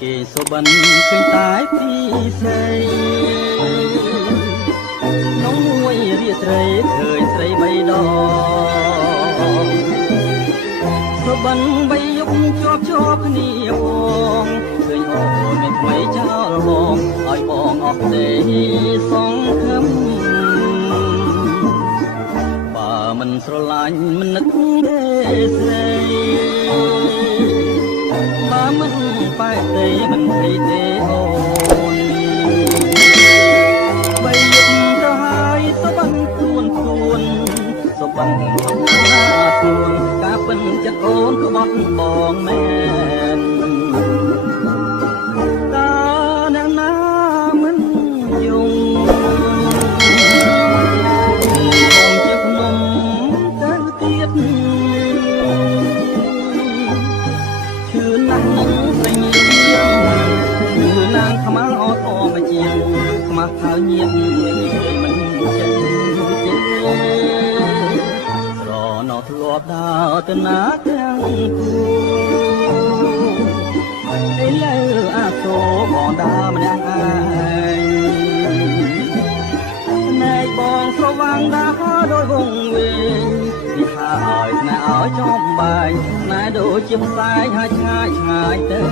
គេសុបិនឃើញតែពីស្រីនំមួយរាត្រីឃើញស្រីបីដងសុបិនបីយប់ជាប់គ្នាបងឃើញអូនមានថ្មីចោលបងឲ្យបងអស់ទេសង្ឃឹមបើមិនស្រឡាញ់មិននឹកទេស្រីបើមិនបែកទេមិនភ័យទេអូនបីយប់ទៅហើយសុបិនខ្លួនសុបិនណាខ្លួនការពិនចិត្តអូនក៏បត់បងមែនតាអ្នកណាមិនយំបងជាភ្នំទៅទៀតឈឺណាស់នឹងស្រីញៀនឈឺណាស់ខ្មៅអត់អមជាងខ្មាស់ខៅញៀនមិនចេះទេស្រណោធ្លាប់ដើរទៅណាទាំងគូឥឡូវអាសូរបងដើរម្នាក់ឯងណែបងស្រវាំងដើរដោយវងវែងនេះថាឲ្យស្នេហ៍ឲ្យចំបែងណែដូចជាផ្សែងហើយឆ្ងាយទៅ